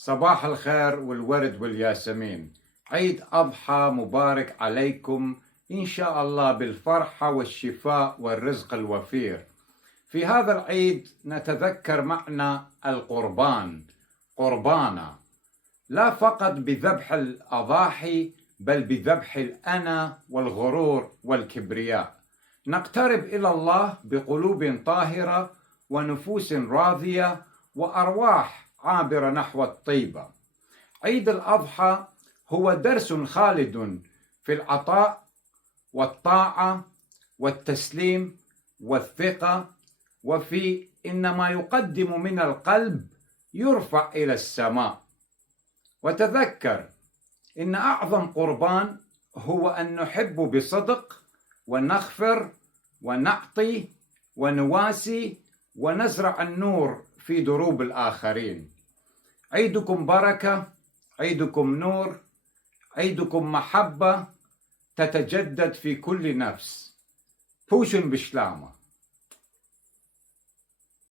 صباح الخير والورد والياسمين. عيد أضحى مبارك عليكم إن شاء الله بالفرحة والشفاء والرزق الوفير. في هذا العيد نتذكر معنى القربان، قربانا، لا فقط بذبح الأضاحي بل بذبح الأنا والغرور والكبرياء. نقترب إلى الله بقلوب طاهرة ونفوس راضية وأرواح عابرة نحو الطيبة. عيد الأضحى هو درس خالد في العطاء والطاعة والتسليم والثقة، وفي إن ما يقدم من القلب يرفع إلى السماء. وتذكر إن أعظم قربان هو أن نحب بصدق ونغفر ونعطي ونواسي ونزرع النور في دروب الآخرين. عيدكم بركة، عيدكم نور، عيدكم محبة تتجدد في كل نفس. بوشن بشلامة.